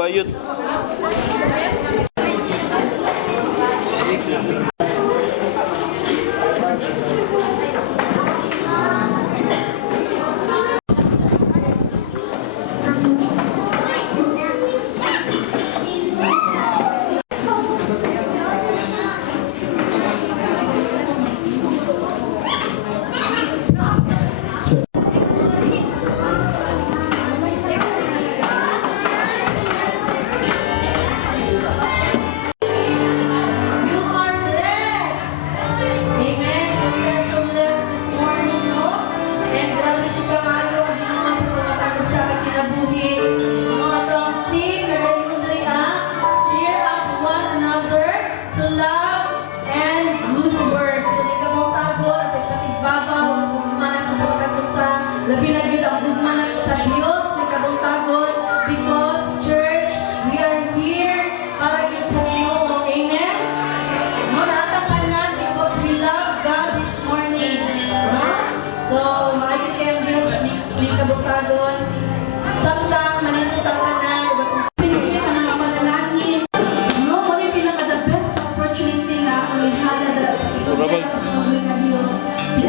bayot.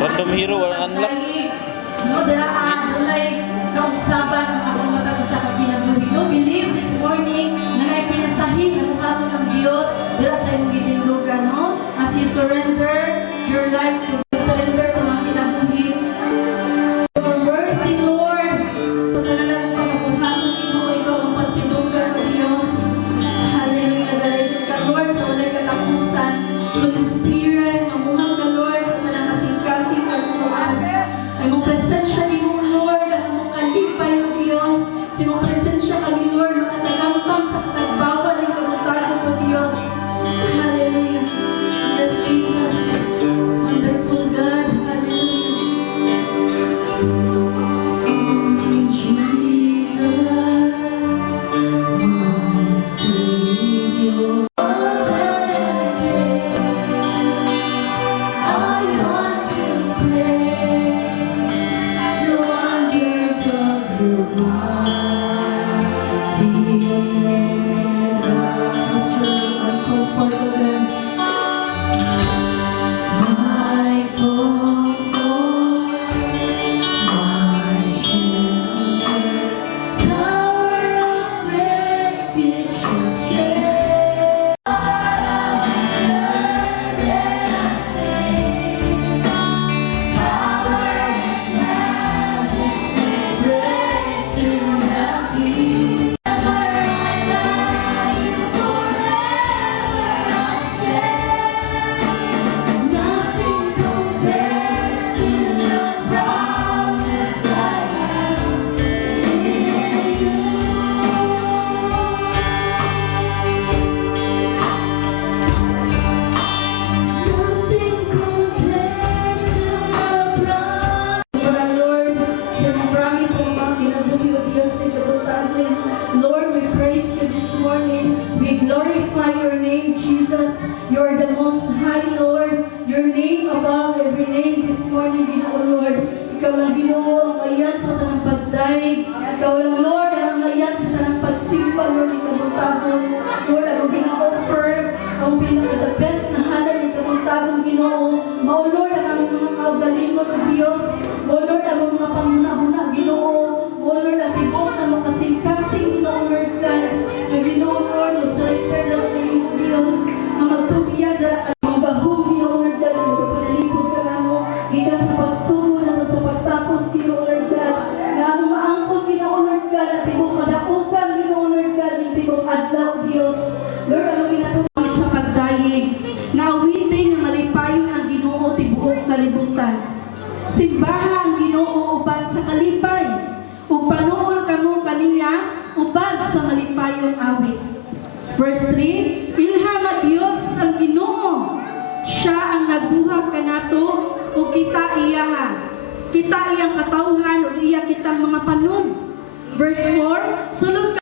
Random hero unlock. No, dalay kausaban ang akong matag sa kinabuhi. No, believe this morning na naipinasahin ang buhaton ng Diyos dila sa imong gitindugan, no? As you surrender your life to surrender to mga kinabuhi. Your worthy Lord. So tanan mo pagkabuhaton Ginoo, ikaw ang pasidugan ng Diyos. Hallelujah. Dalay ka Lord sa walay katapusan. Holy Spirit, mamuhang ka Lord sa tanang kasing-kasing kagutuan. Ay mong presensya ni mong Lord, at mong kalipay ng Diyos. Si mong presensya kami Lord, makatagampang sa katagbawan ng kabutagan ng Diyos. Hallelujah. Yes, Jesus. Wonderful God. Hallelujah. Only Jesus, my Savior. Lord, we praise you this morning. We glorify your name, Jesus. You are the most high, Lord. Your name above every name this morning, Ginoo, Lord. Ikaw lang, Ginoo, ang ayan sa tanang pagdaig. Ikaw lang, Lord, ang ayan sa tanang pagsimpa, Lord, ikabutagong. Lord, ako gina-offer ang pinaka-the best na halal ikabutagong, Ginoo. Mao, Lord, ang aming mga kaugalingon ng Diyos. O Lord, ang mga panguna-una, Ginoo. O Lord, ang tibok na makasing-kasing na Lord God. Na Ginoo, Lord, o sa repair na ang Diyos. Na magtugyan na ang bahog, Ginoo, Lord God. Na magpapanalipod ka na mo. Gikan sa pagsumo na sa pagtapos, Ginoo, Lord God. Na ang maangkot, Ginoo, Lord God. At tibok madaugan, Ginoo, Lord God. At tibok adlaw, Diyos. Lord, ang ginatugit sa pagdahig. Na awitin na malipayon ang Ginoo, tibuok kalibutan. Simbahan ang Ginoo uban sa kalipay, ug panuol kamo kaniya uban sa malipayong awit. Verse 3, ilhama Dios ang Ginoo, siya ang nagbuhat kanato ug kita iyaha. Kita iyang katawhan ug iya kitang mga panon. Verse 4, sulod ka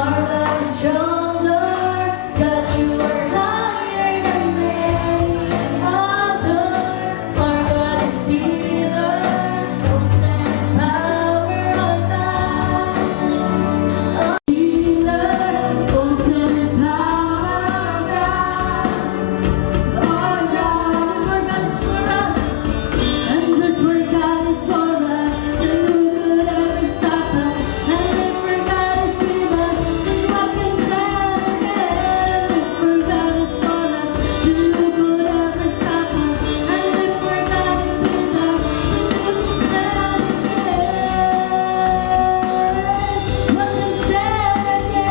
Our God is stronger, God, you are higher than many other. Our God is healer, constant power of God. Healer, constant power of God. Our God is for us, and if our God is for us, then who could ever stop us? And if our God is with us, then what can stand against? If our God is for us, then who could ever stop us? And if our God is with us, then who can stand against? What can stand against?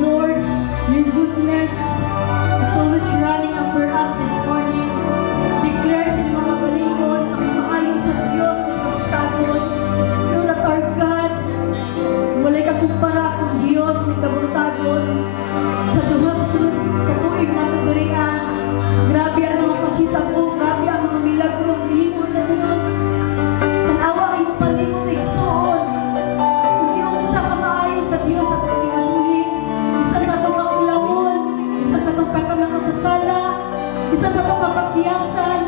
Lord, your goodness is always running after us this morning. Declare sa mga magalingon ang maayon sa Diyos ng kapagtagon. Know that our God, walay kakumpara kung Diyos ng kapagtagon. Sa duha sa sunod katuig na kagarian, grabe ang mga pagkitabo, grabe ang mga milagrong gihimo sa Diyos. Tanawa ay palimot ay igsoon. Kung kinunsa ka maayon sa Diyos at ang pinabuhi, isa sa itong kaulamon, isa sa itong pagkamakasasala, isa sa itong kapagkiyasan,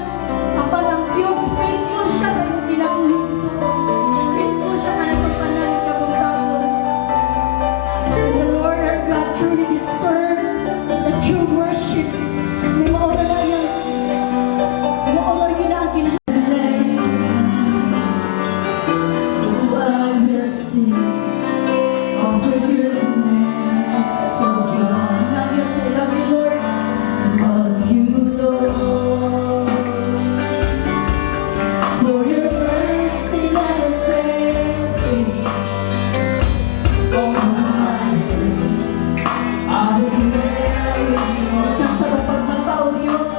kapag ang Diyos, faithful siya sa iyong kinabuhi. Faithful siya ka na pagpanangin kapagtagon. And the Lord our God truly deserve the true worship. May maura na yan. Maura yun ang kinahalay. Oh, I will sing of the goodness of God. Love you, say, love you, Lord. Love you, Lord. For your mercy never fails me. All my days I will dwell with you. Nasa pagmamata, O Diyos.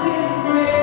natin praise.